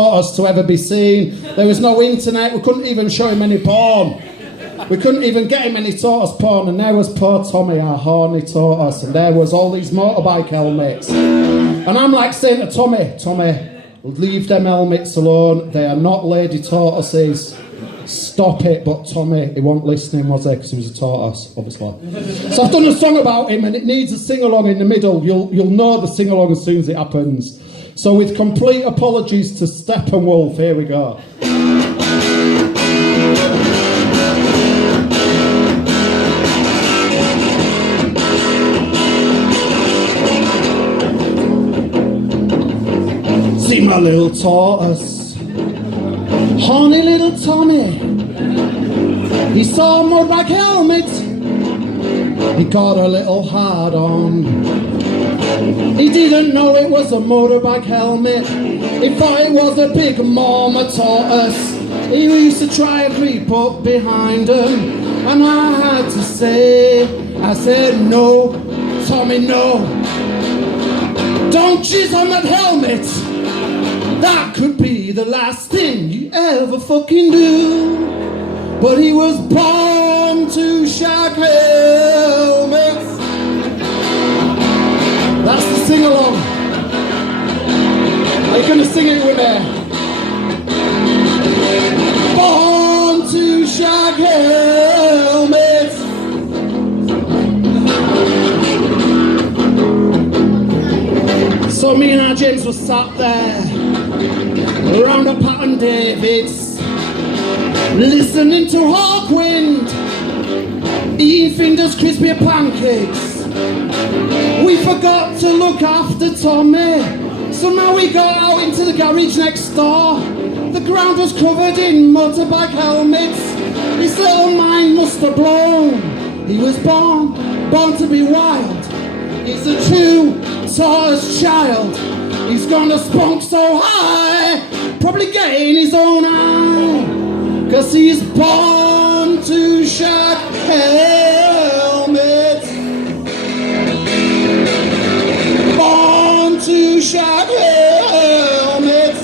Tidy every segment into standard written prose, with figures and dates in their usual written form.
tortoise to ever be seen. There was no internet, we couldn't even show him any porn. We couldn't even get him any tortoise porn, and there was poor Tommy, our horny tortoise, and there was all these motorbike helmets. And I'm like saying to Tommy, leave them helmets alone, they are not lady tortoises. Stop it. But Tommy, he wasn't listening, was he? Because he was a tortoise, obviously. So I've done a song about him, and it needs a sing-along in the middle. You'll know the sing-along as soon as it happens. So with complete apologies to Steppenwolf, here we go. See my little tortoise, horny little Tommy. He saw a motorbike helmet, he got a little hard on. He didn't know it was a motorbike helmet, he thought it was a big mama tortoise. He used to try and creep up behind him, and I had to say, I said, no, Tommy, no. Don't jizz on that helmet. That could be the last thing you ever fucking do. But he was born to shag helmets. That's the sing-along. Are you gonna sing it with me? Born to shag helmets. So me and our James was sat there around a Pat and David's, listening to Hawkwind, eating Findus crispy pancakes. We forgot to look after Tommy, so now we go out into the garage next door. The ground was covered in motorbike helmets. His little mind must have blown. He was born to be wild. He's a true tortoise child. He's gonna spunk so high, probably getting his own eye. 'Cause he's born to shag helmets. Born to shag helmets.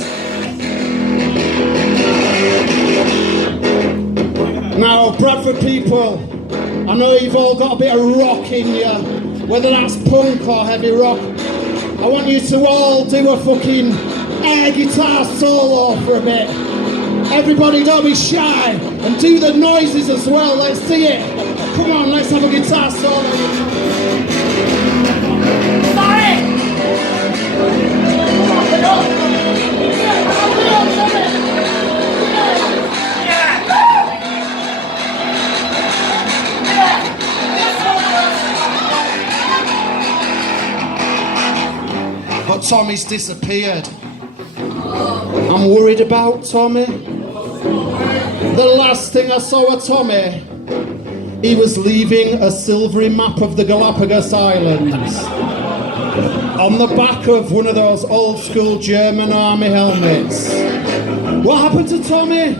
Now, Bradford people, I know you've all got a bit of rock in you, whether that's punk or heavy rock. I want you to all do a fucking air guitar solo for a bit. Everybody don't be shy, and do the noises as well, let's see it. Come on, let's have a guitar solo. Sorry! But Tommy's disappeared. I'm worried about Tommy. The last thing I saw of Tommy, he was leaving a silvery map of the Galapagos Islands on the back of one of those old school German army helmets. What happened to Tommy?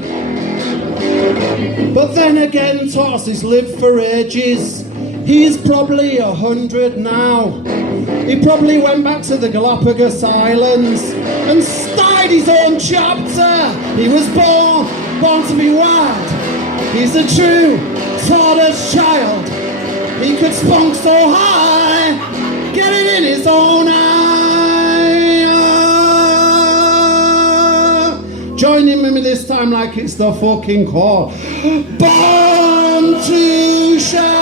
But then again, tortoises live for ages. He's probably 100 now. He probably went back to the Galapagos Islands and started his own chapter. He was born to be wild. He's a true tortoise child. He could spunk so high, get it in his own eye. Join in with me this time like it's the fucking call. Born to shine.